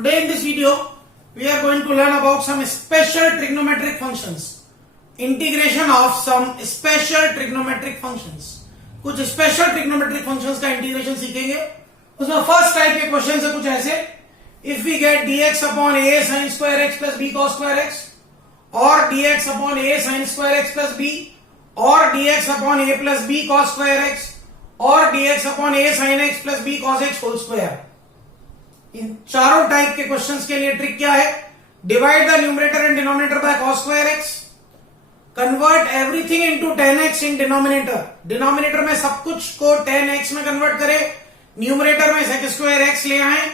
Today in this video, we are going to learn about some special trigonometric functions. Integration of some special trigonometric functions. कुछ special trigonometric functions का integration सीखेंगे. उसमें first type के question है कुछ ऐसे. If we get dx upon a sin square x plus b cos square x और dx upon a sin square x plus b और dx upon a plus b cos square x और dx upon a sin x plus b cos x whole square. इन चारों type के questions के लिए trick क्या है? Divide the numerator and denominator by cos square x. Convert everything into 10x in denominator. Denominator में सब कुछ को 10x में कन्वर्ट करें. न्यूमरेटर में sec स्क्वायर x ले आए.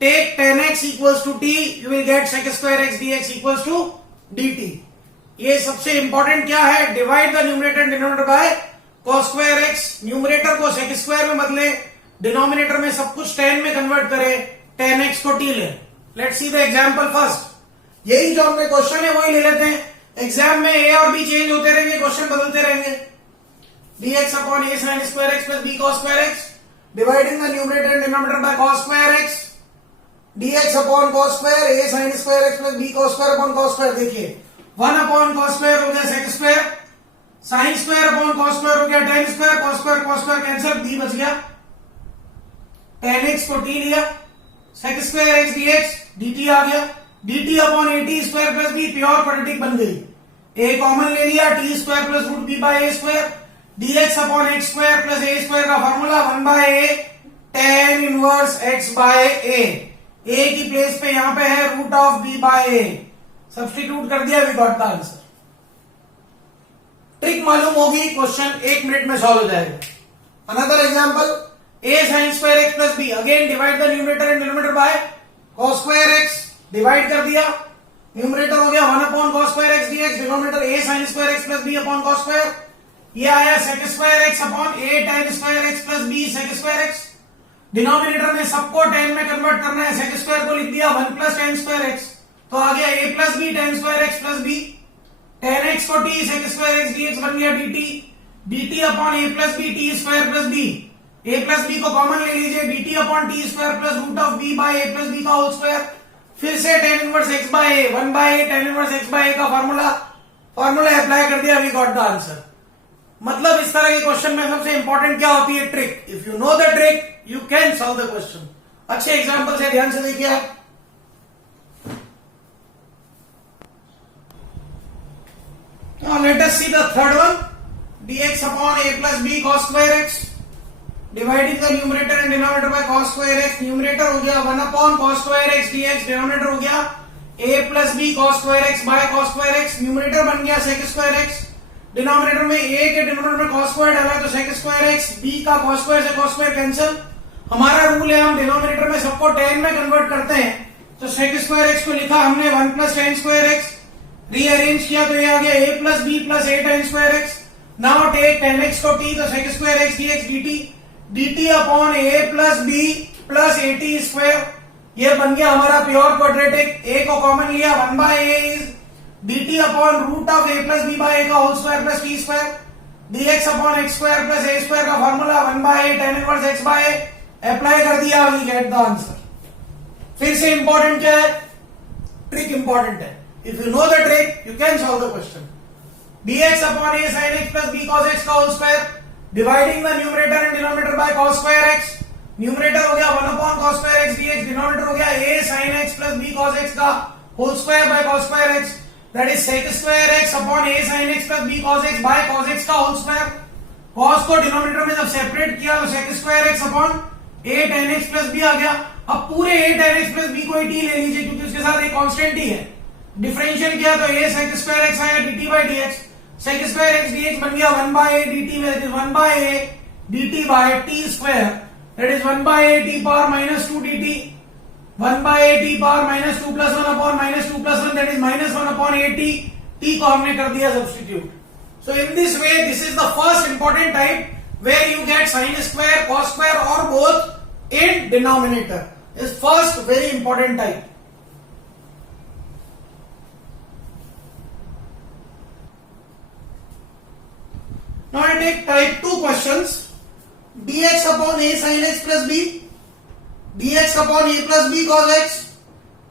Take 10x equals to t, you will get sec square x dx equals to dt. ये सबसे इंपॉर्टेंट क्या है? Divide the numerator and denominator by cos square x. Numerator को sec square में बदले, denominator में सब कुछ 10 में कन्वर्ट करें, 10x को t ले. Let's see the example first. यही जो हमने क्वेश्चन है वही ले लेते हैं. एग्जाम में a और b चेंज होते रहेंगे, क्वेश्चन बदलते रहेंगे. dx upon a sin square x plus b cos square x, dividing the numerator and denominator by cos square x. dx upon cos square a sin square x plus b cos square upon cos square. देखिए 1 upon cos square हो गया sec square, sin square upon cos square हो गया tan square, cos square cancel, b बच गया. tan x को t लिया, sec square x dx dt आ गया. dt upon a t square plus b pure quadratic बन गई. a कॉमन ले लिया, t square plus root b by a square. dx upon x square plus a square का formula 1 by a tan inverse x by a. a की place पे यहां पे है root of b by a. Substitute कर दिया, we got the answer. Trick मालूम होगी, क्वेश्चन 1 मिनट में सॉल्व हो जाएगा. Another example, a sin square x plus b. Again divide the numerator and denominator by cos square x. Divide कर दिया, numerator हो गया 1 upon cos square x dx, denominator a sin square x plus b upon cos square. ये आया sec square x upon a tan square x plus b sec square x. Denominator में सबको 10 में convert करना है, sec square को लिख दिया 1 प्लस tan स्क्वायर x, तो आ गया a plus b tan square x plus b. tan x को t sec square x dx बन गया dt. dt upon a plus b t square plus b. a plus b को common ले लीजिए, dt upon t square plus root of b by a plus b का whole square. फिर से tan inverse x by a, 1 by a tan inverse x by a का formula apply कर दिया, we got the answer. मतलब इस तरह के क्वेश्चन में सबसे इंपॉर्टेंट क्या होती है? Trick. If you know the trick you can solve the question. अच्छे एग्जांपल से ध्यान से देखिए आप. Now let us see the third one. dx upon a plus b cos square x. Dividing the numerator and denominator by cos square x. Numerator हो गया 1 upon cos square x dx. Denominator हो गया a plus b cos square x by cos square x. Numerator बन गया sec square x. Denominator में a के denominator में cos square डाला तो sec स्क्वायर x, b का cos स्क्वायर से cos स्क्वायर कैंसिल. हमारा रूल है हम डिनोमिनेटर में सबको 10 में कन्वर्ट करते हैं, तो sec स्क्वायर x को लिखा हमने 1 plus tan square x. Rearrange किया तो ये आ गया a plus b plus a tan square x. Now take tan x को t, तो sec square x dx dt. dt upon a plus b plus a t square. ये बन गया हमारा प्योर क्वाड्रेटिक. a को कॉमन लिया, 1 by a is dt upon root of a plus b by a का whole square plus t square. dx upon x square plus a square का formula 1 by a tan inverse x by a. Apply कर दिया, we get the answer. फिर से important क्या है? Trick important है. If you know the trick you can solve the question. dx upon a sin x plus b cos x का whole square. Dividing the numerator and denominator by cos square x. Numerator हो गया 1 upon cos square x dx. Denominator हो गया a sin x plus b cos x का whole square by cos square x. That is sec square x upon a sin x plus b cos x by cos x का whole square. cos को denominator में जब separate किया तो sec square x upon a tan x plus b आ गया. अब पूरे a tan x plus b को t ले लीजिए क्योंकि उसके साथ एक कांस्टेंट ही है. डिफरेंशियल किया तो a sec स्क्वायर x आया dt by dx. sec square x dx बन गया 1 बाय a dt में, that is 1 by a dt by t square, that is 1 by a t power minus 2 dt. 1 by a t power minus 2 plus 1 upon minus 2 plus 1, that is minus 1 upon a t. t को हमने कर दिया substitute. So in this way this is the first important type where you get sin square cos square और both in denominator. Is first very important type. Now I take type 2 questions. dx upon a sin x plus b, dx upon a plus b cos x,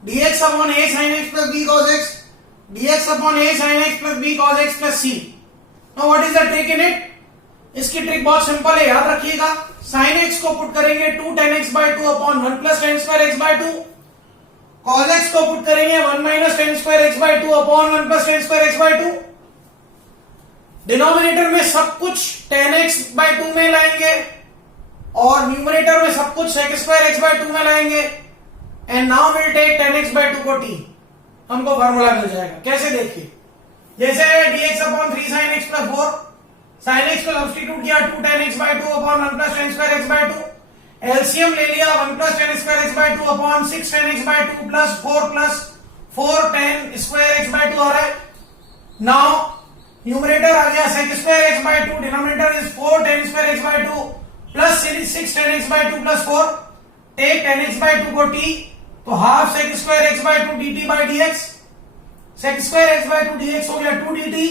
dx upon a sin x plus b cos x, dx upon a sin x plus b cos x plus c. Now what is the trick in it? इसकी trick बहुत simple है, याद रखिएगा. sin x को put करेंगे 2 tan x by 2 upon 1 plus tan square x by 2. cos x को put करेंगे 1 minus tan square x by 2 upon 1 plus tan square x by 2. Denominator में सब कुछ tan x by 2 में लाएंगे और न्यूमरेटर में सब कुछ sec square x by 2 में लाएंगे. And now will take tan x by 2 को t. हमको फार्मूला मिल जाएगा. कैसे देखिए, जैसे dx upon 3 sin x plus 4, sin x को सब्स्टिट्यूट किया 2 tan x by 2 upon 1 plus tan square x by 2. LCM ले लिया 1 plus tan square x by 2 upon 6 tan x by 2 plus 4 tan square x by 2 आ रहा है. Now numerator आ गया sec square x by 2, denominator is 4 tan square x by 2 plus 6 tan x by 2 plus 4. Take tan x by 2 को t, तो half sec square x by 2 dt by dx. sec square x by 2 dx हो गया 2 dt.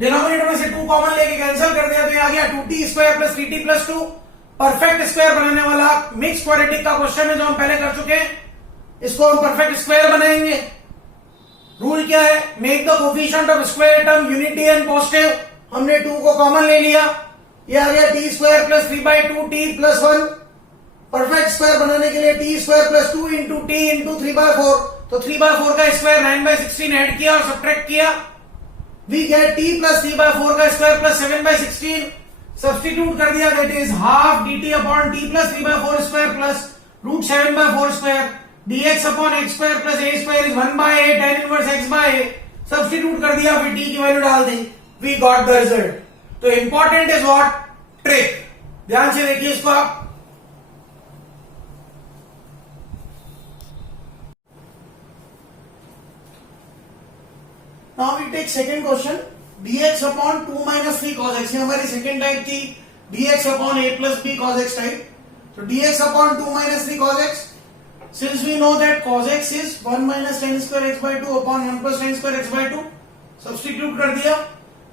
Denominator में से 2 common लेके cancel कर दिया तो ये आ गया 2t square plus 3t plus 2. Perfect square बनाने वाला मिक्स क्वाड्रेटिक का क्वेश्चन है जो हम पहले कर चुके हैं. इसको हम परफेक्ट स्क्वायर बनाएंगे. रूल क्या है? Make the coefficient of square term unity and positive. हमने 2 को कॉमन ले लिया, ये आ गया t square plus 3/2t plus 1. Perfect square बनाने के लिए t square plus 2 into t into 3/4, तो 3/4 का स्क्वायर 9/16 ऐड किया और सब्ट्रैक्ट किया. वी गेट t प्लस 3/4 का स्क्वायर प्लस 7/16. सब्स्टिट्यूट कर दिया, that is half dt upon t plus 3/4 square plus root 7/4 square. dx upon x square plus a square is 1/a tan inverse x by a. Substitute कर दिया, फिर t की value डाल दी, we got the result. तो important is what? Trick. ध्यान से देखिए इसको आप. Now we take second question, dx upon 2 minus 3 cos x. ये हमारी सेकेंड टाइप थी, dx upon a plus b cos x type. तो dx upon 2 minus 3 cos x. Since we know that cos x is 1 minus tan square x by 2 upon 1 plus tan square x by 2. Substitute कर दिया,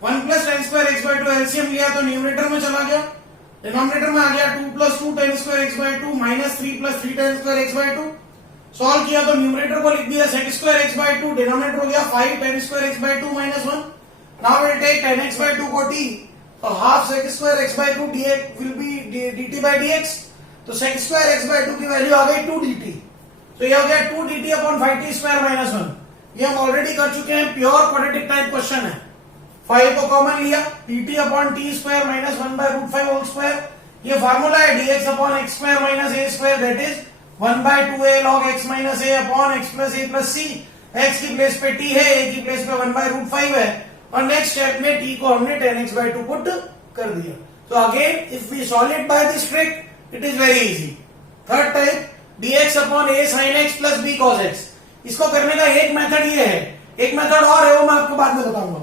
1 plus tan square x by 2 LCM लिया तो numerator में चला गया. Denominator में आ गया 2 plus 2 tan square x by 2 minus 3 plus 3 tan square x by 2. Solve किया तो न्यूमरेटर को लिख दिया sec square x by 2, denominator हो गया 5 tan square x by 2 minus 1. Now will take tan x by 2 को t, तो half sec square x by 2 dx will be dt by dx. तो sec square x by 2 की value आ गई 2 dt. तो ये हो गया 2 dt upon 5t square minus 1. ये हम ऑलरेडी कर चुके हैं, प्योर क्वाड्रेटिक टाइप क्वेश्चन है. 5 को कॉमन लिया, dt upon t square minus 1 by root 5 whole square. ये फार्मूला है dx upon x square minus a square, that is 1/2a log x minus a upon x plus a plus c. x की place पे t है, a की place पे 1/√5 है, और next step में t को हमने tan x by 2 पुट कर दिया. तो again if we solve it by this trick, it is very easy. Third type, dx upon a sin x plus b cos x. इसको करने का एक मेथड ये है, एक मेथड और है, वो मैं आपको बाद में बताऊंगा.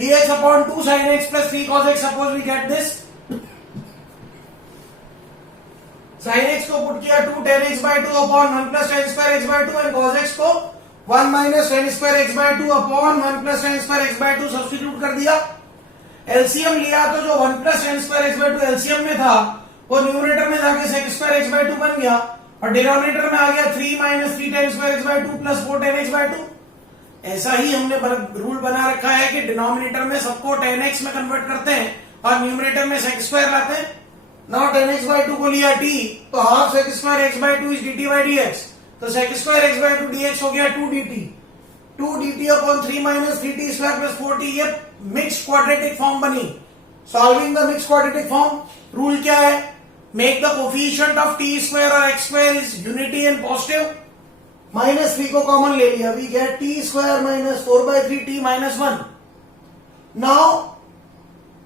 dx upon 2 sin x plus 3 cos x. Suppose we get this. sin x को पुट किया 2 tan x by 2 upon 1 plus tan square x by 2 and cos x को 1 minus tan square x by 2 upon 1 plus tan square x by 2 substitute कर दिया. LCM लिया तो जो 1 plus tan square x by 2 LCM में था वो numerator में जाके sec square x by 2 बन गया, और डिनोमिनेटर में आ गया 3 minus 3 tan square x by 2 plus 4 tan x by 2. ऐसा ही हमने रूल बना रखा है कि डिनोमिनेटर में सबको tan x में कन्वर्ट करते हैं और न्यूमरेटर में sec square लाते हैं. Now tan x by 2 को लिया t, तो half sec square x by 2 is dt by dx. तो sec square x by 2 dx हो गया 2 dt. 2 dt upon 3 minus 3t square plus 4t. ये मिक्स क्वाड्रेटिक फॉर्म बनी. Solving the mix quadratic form, rule क्या है? Make the coefficient of t square और x square is unity and positive. Minus 3 को common ले लिया, we get t square minus 4/3t minus 1. Now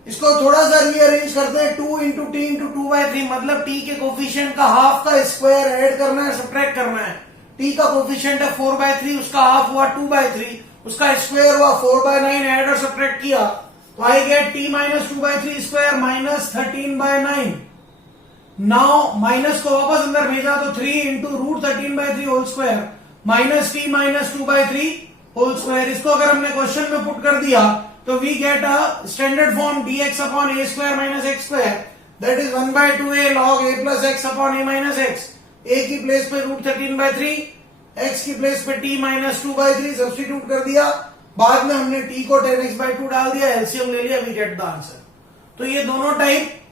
इसको थोड़ा सा रीअरेंज करते हैं. 2 इंटू टी इंटू 2/3, मतलब t के कोफिशिएंट का हाफ का स्क्वायर ऐड करना है, सब्ट्रैक्ट करना है. t का कोफिशिएंट है 4/3, उसका हाफ हुआ 2/3, उसका स्क्वायर हुआ 4/9, ऐड और सब्ट्रैक्ट किया तो I get t minus 2/3 square minus 13/9. Now minus को वापस अंदर भेजा तो 3 into root 13/3 whole square minus t minus 2/3 whole square. इसको अगर हमने क्वेश्चन में पुट कर दिया तो we get a standard form dx upon a square minus x square, that is 1/2a log a plus x upon a minus x. a की place पे root 13/3, x की प्लेस पे t माइनस 2/3 सब्स्टिट्यूट कर दिया, बाद में हमने t को 10x/2 डाल दिया, एलसीएम ले लिया, वी गेट द आंसर। तो ये दोनों टाइप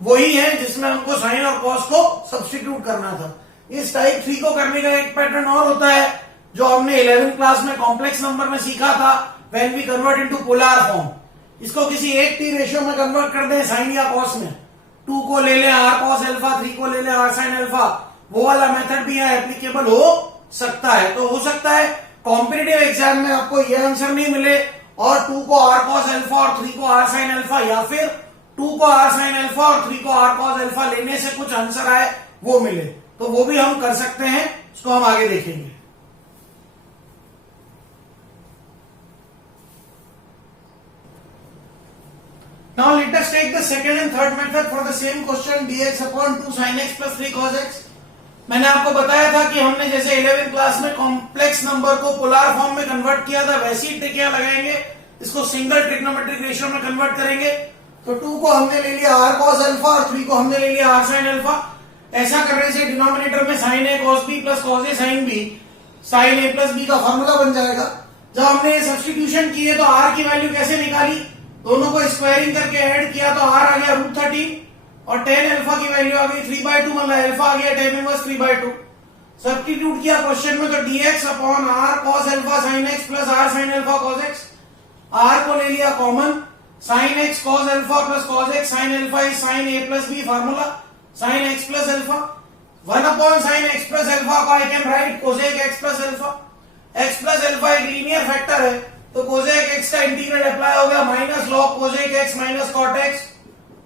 वही है जिसमें हमको साइन और कॉस को सब्स्टिट्यूट करना था। इस टाइप 3 को करने का एक पैटर्न और होता है जो हमने 11th क्लास में कॉम्प्लेक्स नंबर में सीखा था, when we convert into polar form. इसको किसी एक टी रेशियो में कन्वर्ट कर दें साइन या कॉस में, 2 को ले लें आर कॉस एल्फा, 3 को ले लें आर साइन एल्फा, वो वाला मेथड भी यहाँ एप्लीकेबल हो सकता है। तो हो सकता है कॉम्पिटिटिव एग्जाम में आपको ये आंसर नहीं मिले और 2 को आर कॉस एल्फा और 3 को आर साइन एल्फा, या फिर 2 को आर साइन एल्फा और 3 को आर कॉस एल्फा लेने से कुछ आंसर आए वो मिले, तो वो भी हम कर सकते हैं, उसको हम आगे देखेंगे। Now let us take the second and third method for the same question, dx upon 2 sin x plus 3 cos x। मैंने आपको बताया था कि हमने जैसे 11th क्लास में कॉम्प्लेक्स नंबर को पोलर फॉर्म में कन्वर्ट किया था, वैसी ट्रिक यहाँ लगाएंगे, इसको सिंगल ट्रिग्नोमेट्रिक रेशियो में कन्वर्ट करेंगे। तो 2 को हमने ले लिया आर कॉस अल्फा और 3 को हमने ले लिया आर साइन अल्फा। ऐसा करने से डिनोमिनेटर में sign A cos B plus cos A sine B, sign A plus B का फॉर्मूला बन जाएगा। जब हमने ये सब्स्टिट्यूशन किए तो आर की वैल्यू कैसे निकाली, दोनों को स्क्वायरिंग करके ऐड किया तो आर आ गया √13 और 10 अल्फा की वैल्यू आ गई 3/2, मतलब अल्फा आ गया 10 इनवर्स 3/2। सब्स्टिट्यूट किया क्वेश्चन में तो dx upon R cos alpha sine x plus R sine alpha cos x, R को ले लिया common, sine x cos alpha plus cos x sine alpha is sine A plus B, formula sine x plus alpha 1 upon sine x plus alpha को I can write cosec x plus alpha. X plus alpha एक linear factor है तो cosec x का integral apply हो गया, minus log cosec x minus cot x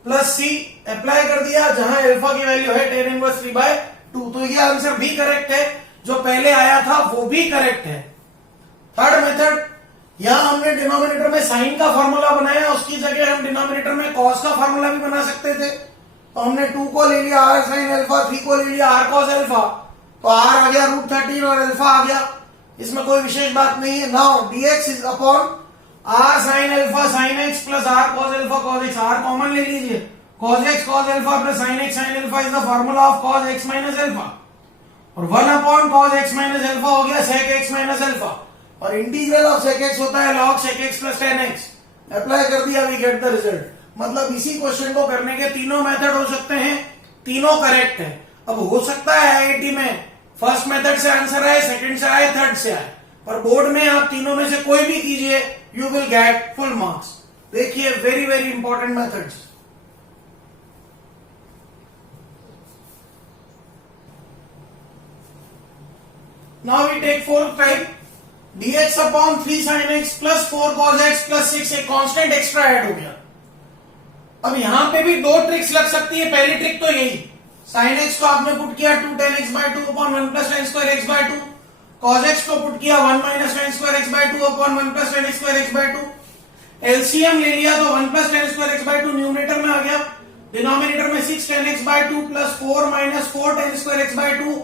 plus C apply कर दिया, जहां अल्फा की वैल्यू है 10 इनवर्स 3/2। तो ये आंसर भी करेक्ट है, जो पहले आया था वो भी करेक्ट है। थर्ड मेथड, यहां हमने डिनोमिनेटर में साइन का फॉर्मूला बनाया, उसकी जगह हम डिनोमिनेटर में कॉस का फॉर्मूला भी बना सकते थे। तो हमने 2 को ले लिया आर साइन अल्फा, 3 को ले लिया आर कॉस अल्फा, तो आर आ गया √13 और अल्फा आ गया, इसमें कोई विशेष बात नहीं है। Now dx is upon R sine alpha sine x plus R cos alpha cos x, R common ले लीजिए, cos x cos alpha plus sine x sine alpha is the formula of cos x minus alpha, और 1 अपॉन cos x minus alpha हो गया sec x minus alpha, और integral of sec x होता है log sec x plus 10x, apply कर दिया, we get the result. मतलब इसी क्वेश्चन को करने के तीनों मेथड हो सकते हैं, तीनों करेक्ट है। अब हो सकता है आईआईटी में फर्स्ट मेथड से आंसर आए, सेकंड से आए, थर्ड से आए, पर बोर्ड में आप तीनों में से कोई भी कीजिए, you will get full marks. देखिए very very important methods. Now we take fourth type, dx upon 3 sin x plus 4 cos x plus 6, एक कांस्टेंट एक्स्ट्रा ऐड हो गया। अब यहां पे भी दो ट्रिक्स लग सकती है। पहली ट्रिक तो यही, साइन एक्स को आपने पुट किया 2 10 x/2 upon 1 plus 10 square x/2, cos x को पुट किया 1 minus 10 square x/2 upon 1 plus 10 square x/2, LCM ले लिया तो 1 प्लस 10 स्क्वायर x/2 न्यूमरेटर में आ गया, डिनोमिनेटर में 6 10 x/2 plus 4 minus 4 10 square x/2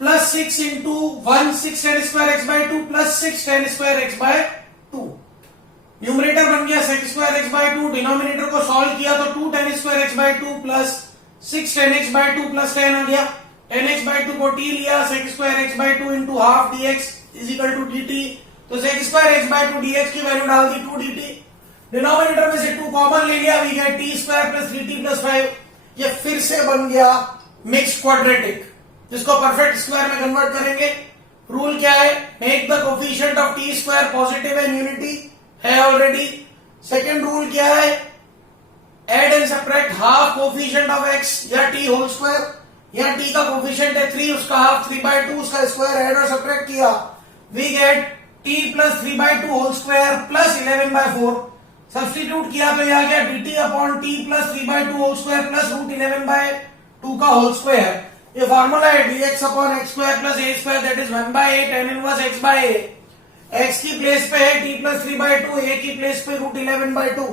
plus 6 into 1 6 10 square x/2 plus 6 10 square x/2। Numerator बन गया sec स्क्वायर x/2, डिनोमिनेटर को सॉल्व किया तो 2 10 square x/2 plus 6 10 x/2 plus 10 आ गया, 10 x/2 को t लिया, sec square x/2 into half dx is equal to dt, तो sec square x/2 dx की वैल्यू डाल दी 2 dt, डिनोमिनेटर में से 2 कॉमन ले लिया, we get t square plus 3t plus 5। ये फिर से बन गया मिक्स्ड क्वाड्रेटिक, जिसको परफेक्ट स्क्वायर में कन्वर्ट करेंगे। रूल क्या है, make the coefficient of T square positive and unity है ऑलरेडी। सेकेंड रूल क्या है, add and subtract half coefficient of x या t होल स्क्वायर, या t का कोफिशिएंट है 3, उसका हाफ 3/2, उसका स्क्वायर ऐड और सब्ट्रैक्ट किया, we get t plus 3/2 whole square plus 11/4। Substitute किया तो यह आ गया dt upon t plus 3/2 whole square plus √11/2 का होल स्क्वायर। ये फॉर्मूला है dx upon x square plus a square that is 1/8 tan inverse x by a। x की place पे है t प्लस 3/2, a की प्लेस पे √11/2,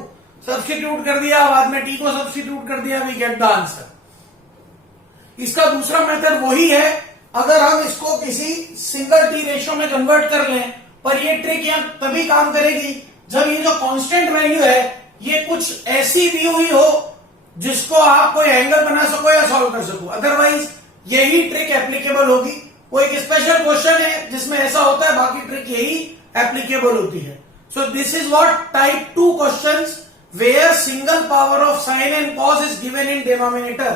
सब्स्टिट्यूट कर दिया, बाद में t को सब्स्टिट्यूट कर दिया, वी गेट द आंसर। इसका दूसरा मेथड वही है, अगर हम इसको किसी सिंगल टी रेशियो में कन्वर्ट कर लें, पर ये ट्रिक यहां तभी काम करेगी जब ये जो कांस्टेंट वैल्यू है ये कुछ ऐसी दी हुई हो जिसको आप कोई एंगल बना सको या सॉल्व कर सको, अदरवाइज यही ट्रिक एप्लीकेबल होगी वो एक स्पेशल क्वेश्चन है जिसमें ऐसा होता है, बाकी ट्रिक यही एप्लीकेबल होती है. So this is what type 2 questions where single power of sine and cos is given in denominator.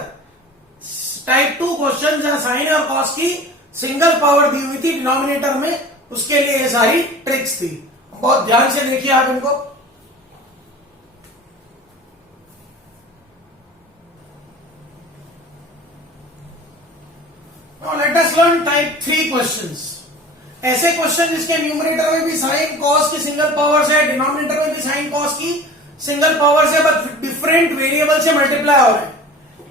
Type 2 question जहां साइन और कॉस की सिंगल पावर दी हुई थी डिनोमिनेटर में, उसके लिए ये सारी ट्रिक्स थी. बहुत ध्यान से देखिए आप इनको. Now let us learn type 3 questions. ऐसे क्वेश्चन जिसके न्यूमरेटर में भी साइन कॉस की सिंगल पावर्स है, डिनोमिनेटर में भी साइन कॉस की सिंगल पावर्स है, बट डिफरेंट वेरिएबल से मल्टीप्लाई हो रहे हैं.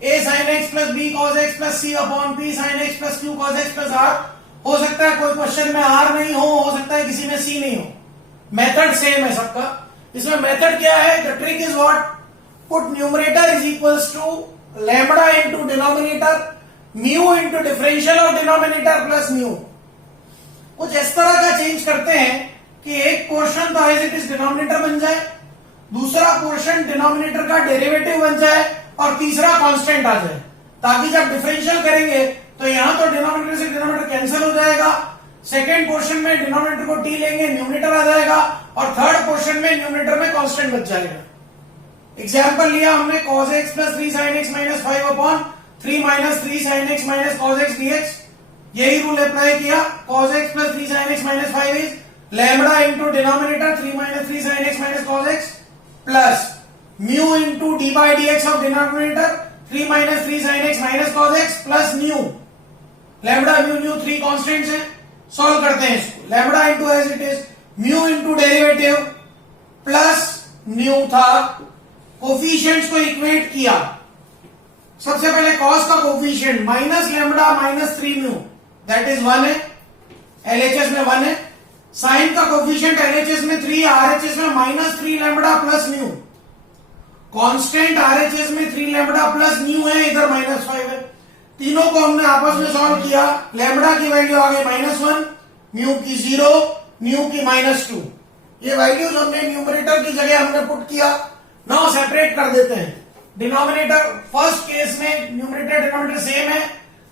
a sin x plus b cos x plus c upon p sin x plus q cos x plus r. हो सकता है कोई क्वेश्चन में r नहीं हो सकता है किसी में c नहीं हो. मेथड सेम है सबका. इसमें मेथड क्या है? The trick is what? Put numerator is equals to lambda into denominator, mu into differential of denominator plus mu. कुछ इस तरह का चेंज करते हैं कि एक पोर्शन तो एज इट इज डिनोमिनेटर बन जाए, दूसरा पोर्शन डिनोमिनेटर का डेरिवेटिव बन जाए और तीसरा कांस्टेंट आ जाए, ताकि जब डिफरेंशियल करेंगे तो यहां तो डिनोमिनेटर से डिनोमिनेटर कैंसिल हो जाएगा. सेकेंड पोर्शन में डिनोमिनेटर को टी लेंगे, न्यूमरेटर आ जाएगा, और थर्ड पोर्शन में न्यूमरेटर में कांस्टेंट बच जाएगा. एग्जाम्पल लिया हमने cos x plus 3 sin x minus 5 upon 3 minus 3 sin x minus cos x dx. यही रूल अप्लाई किया. cos x plus 3 sin x minus 5 is lambda into denominator 3 minus 3 sin x minus cos x plus mu into d by d x of denominator 3 minus 3 sin x minus cos x plus nu. Lambda mu 3 constants हैं. Solve करते हैं इसको. Lambda into as it is mu into derivative plus nu था. Coefficients को equate किया. सबसे पहले cos का coefficient minus lambda minus 3 mu, that is 1 है. एलएचएस में 1 है. साइन का कोफिशिएंट एलएचएस में 3, आरएचएस में minus 3 lambda plus new. Constant RHS में 3 लैम्बडा प्लस न्यू है, इधर माइनस 5 है. तीनों को हमने आपस में सॉल्व किया. लैम्बडा की वैल्यू आ गई -1, म्यू की 0, न्यू की -2. ये वैल्यूज हमने न्यूमरेटर की जगह हमने पुट किया. नाउ सेपरेट कर देते हैं. डिनोमिनेटर फर्स्ट केस में न्यूमरेटर डिनोमिनेटर सेम है,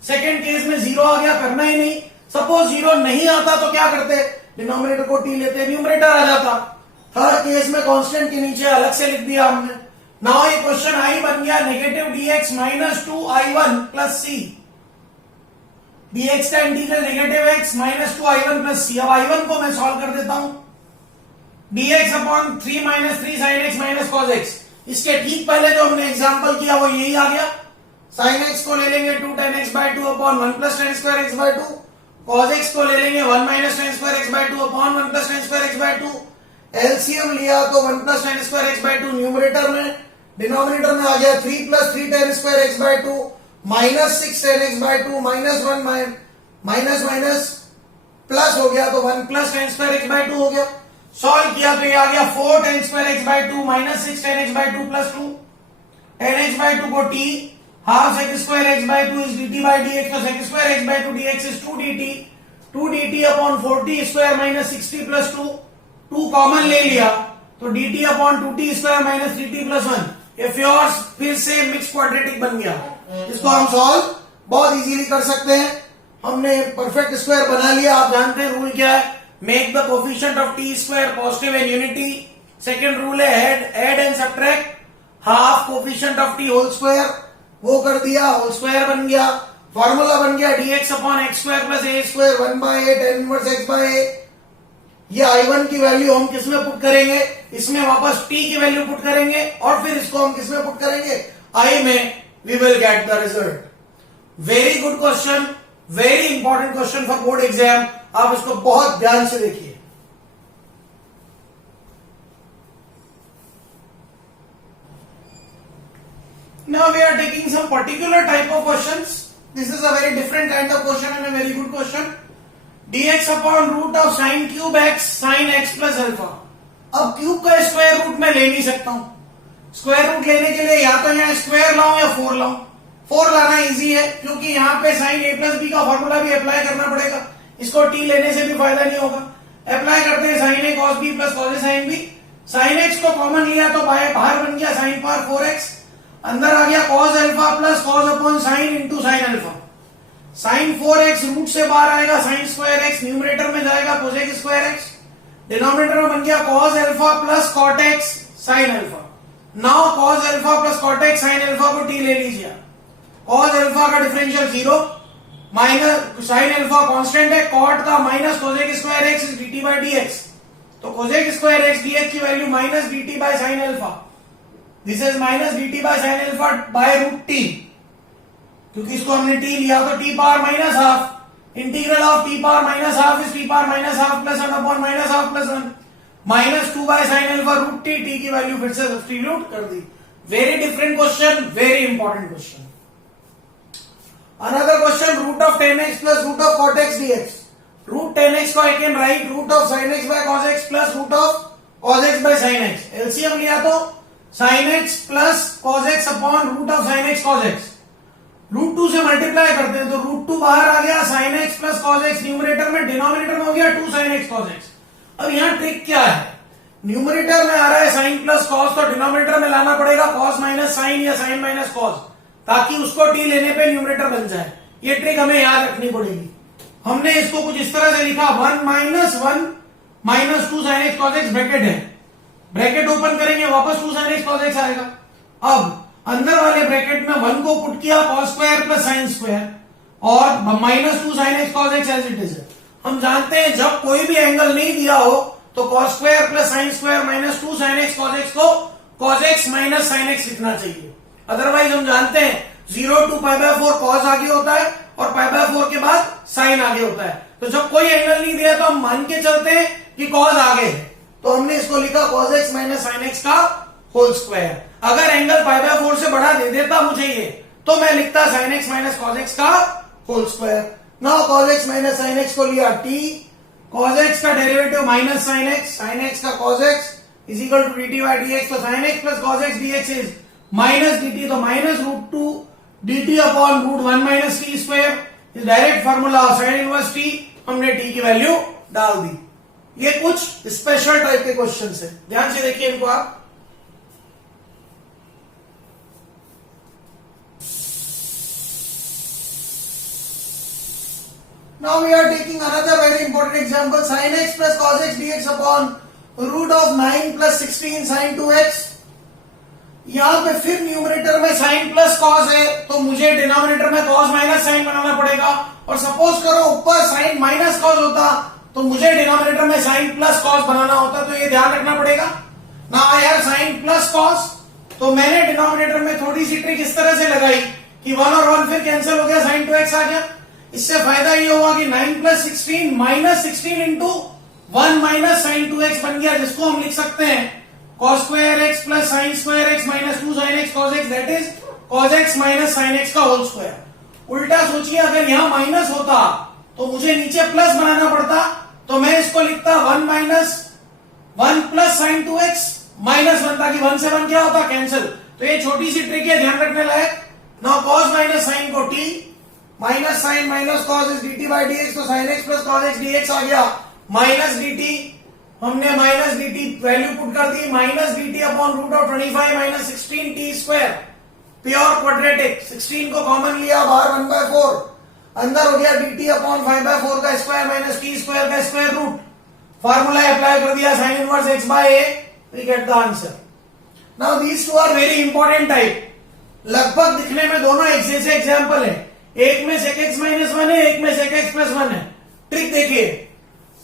सेकेंड केस में 0 आ गया, करना ही नहीं. सपोज 0 नहीं आता तो क्या करते? डिनोमिनेटर को टी लेते, न्यूमरेटर आ जाता. थर्ड केस में कांस्टेंट के नीचे अलग से लिख दिया हमने. नाउ ये क्वेश्चन आई बन गया negative dx minus 2i1 plus c. dx का integral negative x minus 2i1 plus c. अब i1 को मैं सॉल्व कर देता हूं. dx upon 3 minus 3 sin x minus cos x. इसके ठीक पहले जो हमने एग्जांपल किया वो यही आ गया. sin x को ले लेंगे 2 tan x by 2 upon 1 plus tan square x by 2. cos x को ले लेंगे 1 minus tan square x by 2 upon 1 plus tan square x by 2. LCM लिया तो 1 plus tan square x by 2 numerator में, denominator में आ गया 3 plus 3 tan square x by 2 minus 6 tan x by 2 minus 1 minus minus plus हो गया तो 1 plus tan square x by 2 हो गया. सॉल्व किया तो ये आ गया 4 tan square x by 2 minus 6 tan x by 2 plus 2. tan x by 2 को t, half sec square x by 2 is dt by dx, तो sec square x by 2 dx is 2 dt upon 4t square minus 6t plus 2. 2 common ले लिया तो dt upon 2t square minus 3t plus 1. ये furs फिर से mix quadratic बन गया. इसको हम सॉल्व बहुत इजीली कर सकते हैं. हमने परफेक्ट स्क्वायर बना लिया. आप जानते हैं रूल क्या है? Make the coefficient of T square positive and unity. Second rule है add and subtract half coefficient of T whole square. वो कर दिया, होल स्क्वायर बन गया. फॉर्मूला बन गया dx upon x square plus A square 1/8 tan inverse x by a. ये i1 की वैल्यू हम किसमें पुट करेंगे? इसमें वापस t की वैल्यू पुट करेंगे और फिर इसको हम किसमें पुट करेंगे? i में. We will get the result. Very good question, very important question for board exam. आप इसको बहुत ध्यान से देखिए. Now we are taking some particular type of questions. This is a very different kind of question and a very good question. dx upon root of sin cube x sin x plus alpha. अब cube का square root में ले नहीं सकता हूं. Square root लेने के लिए या तो यहां स्क्वायर लाऊं या 4 लाऊं. 4 लाना इजी है क्योंकि यहां पे sin a प्लस b का फॉर्मूला भी अप्लाई करना पड़ेगा. इसको t लेने से भी फायदा नहीं होगा. अप्लाई करते हैं sin a cos b plus cos a sin b. sin x को कॉमन लिया तो बाहर बन गया sin पावर 4x. अंदर आ गया cos alpha plus cos upon sin into sin alpha. Sine 4x root से बाहर आएगा, साइन स्क्वायर एक्स न्यूमरेटर में जाएगा, कोसेक स्क्वायर एक्स डिनोमिनेटर में बन गया cos alpha plus cot x sine alpha. Now cos alpha plus cot x sine alpha को t ले लीजिए। कॉस अल्फा का differential 0 minus sine alpha constant है, कॉट का minus cosec square x is dt by dx। तो cosec square x dx की वैल्यू minus dt by sine alpha, this is minus dt by sine alpha by root t, क्योंकि इसको हमने t लिया तो t power minus half, integral of t power minus half is t power minus half plus 1 upon minus half plus 1 minus 2 by sine alpha root T, t की value फिर से substitute कर दी। Very different question, very important question. Another question, root of 10x plus root of cot x dx. Root 10x को I can write root of sin x by cos x plus root of cos x by sin x. LCM लिया तो sin x plus cos x upon root of sin x cos x. Root 2 से multiply करते हैं तो root 2 बाहर आ गया, sin x plus cos x numerator में, denominator में हो गया 2 sin x cos x। अब यहाँ ट्रिक क्या है, न्यूमरेटर में आ रहा है sin प्लस cos, तो डिनोमिनेटर में लाना पड़ेगा cos माइनस sin या sin माइनस cos, ताकि उसको टी लेने पे न्यूमरेटर बन जाए। ये ट्रिक हमें याद रखनी पड़ेगी। हमने इसको कुछ इस तरह से लिखा 1 minus 1 minus 2 sin x cos x bracket है, ब्रैकेट ओपन करेंगे वापस 2 sin x cos x आएगा। अब अंदर वाले ब्रैकेट में 1 को पुट किया cos square plus sine square और minus 2 sin x cos x as it is. हम जानते हैं जब कोई भी एंगल नहीं दिया हो तो cos square plus sine square minus 2 sin x cos x को cos x minus sin x लिखना चाहिए। अदरवाइज हम जानते हैं 0 to π/4 cos आगे होता है और π/4 के बाद sin आगे होता है। तो जब कोई एंगल नहीं दिया तो हम मान के चलते हैं कि cos आगे है, तो हमने इसको लिखा cos x minus sin x का होल स्क्वायर। अगर एंगल π/4 से बड़ा दे देता मुझे ये, तो मैं लिखता sin x minus cos x का whole square. Now cos x minus sin x को लिया t, cos x का डेरिवेटिव माइनस sin x का cos x is equal to dt by dx। तो sin x plus cos x dx is minus dt, तो minus root 2 dt upon root 1 minus t square is direct formula of sine inverse t. हमने t की value डाल दी। ये कुछ special type के question है, ध्यान से देखिए इनको आप। Now we are taking another very important example, sin x plus cos x dx upon root of 9 plus 16 sin 2x। यहां पे फिर न्यूमरेटर में sin प्लस cos है, तो मुझे डिनोमिनेटर में cos माइनस sin बनाना पड़ेगा। और सपोज करो ऊपर sin माइनस cos होता तो मुझे डिनोमिनेटर में sin प्लस cos बनाना होता, तो ये ध्यान रखना पड़ेगा ना। यार sin प्लस cos, तो मैंने डिनोमिनेटर में थोड़ी सी ट्रिक इस तरह से लगाई कि 1 और 1 फिर कैंसिल हो गया, sin 2x आ गया। इससे फायदा ये हुआ कि 9 plus 16 minus 16 into 1 minus sin 2x बन गया, जिसको हम लिख सकते हैं cos square x plus sine square x minus 2 sin x cos x, that is cos x minus sin x का होल स्क्वायर। उल्टा सोचिए, अगर यहां माइनस होता तो मुझे नीचे प्लस बनाना पड़ता, तो मैं इसको लिखता 1 minus 1 plus sign 2x minus 1, ताकि 1 से 1 क्या होता, कैंसिल। तो ये छोटी सी ट्रिक है, ध्यान रखने लायक। नाउ cos माइनस साइन को t, minus sine minus cos is dt by dx, तो sin x plus cos x dx आ गया माइनस dt। हमने माइनस dt वैल्यू पुट कर दी, minus dt upon root of 25 minus 16 t square, pure quadratic. 16 को common लिया, बाहर 1/4, अंदर हो गया dt अपॉन 5/4 का स्क्वायर माइनस t स्क्वायर का स्क्वायर रूट। फार्मूला अप्लाई कर दिया, sine inverse x by a, we get the answer. Now these two are very important type, लगभग दिखने में दोनों एक जैसे एग्जाम्पल है। एक में sec x माइनस 1 है, एक में sec x प्लस 1 है। ट्रिक देखिए,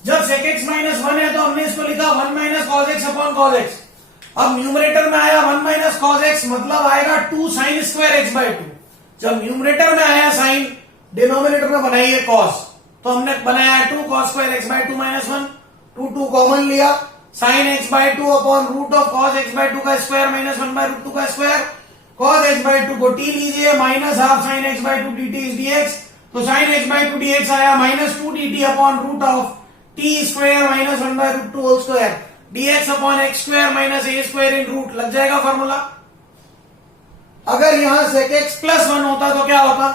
जब sec x माइनस 1 है तो हमने इसको लिखा 1 minus cos x upon cos x। अब न्यूमरेटर में आया 1 माइनस cos x, मतलब आएगा 2 साइन स्क्वायर x बाय 2। जब न्यूमरेटर में आया साइन, डिनोमिनेटर में बनाइए cos, तो हमने बनाया 2 cos square x by 2 minus 1, 2 common लिया, sine x by 2 upon root of cos x by 2 का स्क्वायर माइनस 1 बाय रूट 2 का स्क्वायर। cos x बाय 2 को t लीजिए, minus half sine x by 2 dt is dx, तो sine x by 2 dx आया minus 2 dt upon root of t square minus 1 by root 2 whole square, dx upon x square minus a square in root. लग जाएगा formula. अगर यहां sec x plus 1 होता तो क्या होता,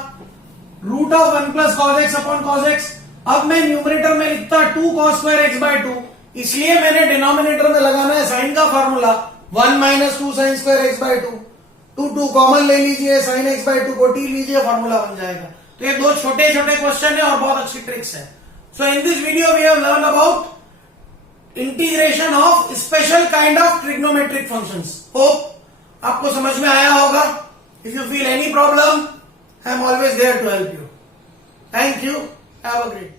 root of 1 plus cos x upon cos x। अब मैं न्यूमरेटर में लिखता 2 cos स्क्वायर x बाय 2, इसलिए मैंने डिनोमिनेटर में लगाना है साइन का formula 1 minus 2 sine square x by 2। 2 common ले लीजिए, साइन x बाय 2 को t लीजिए, फॉर्मूला बन जाएगा। तो ये दो छोटे छोटे क्वेश्चन है और बहुत अच्छी ट्रिक्स है. So in this video we have learn about integration of special kind of trigonometric functions. Hope आपको समझ में आया होगा. If you feel any problem, I am always there to help you. Thank you. Have a great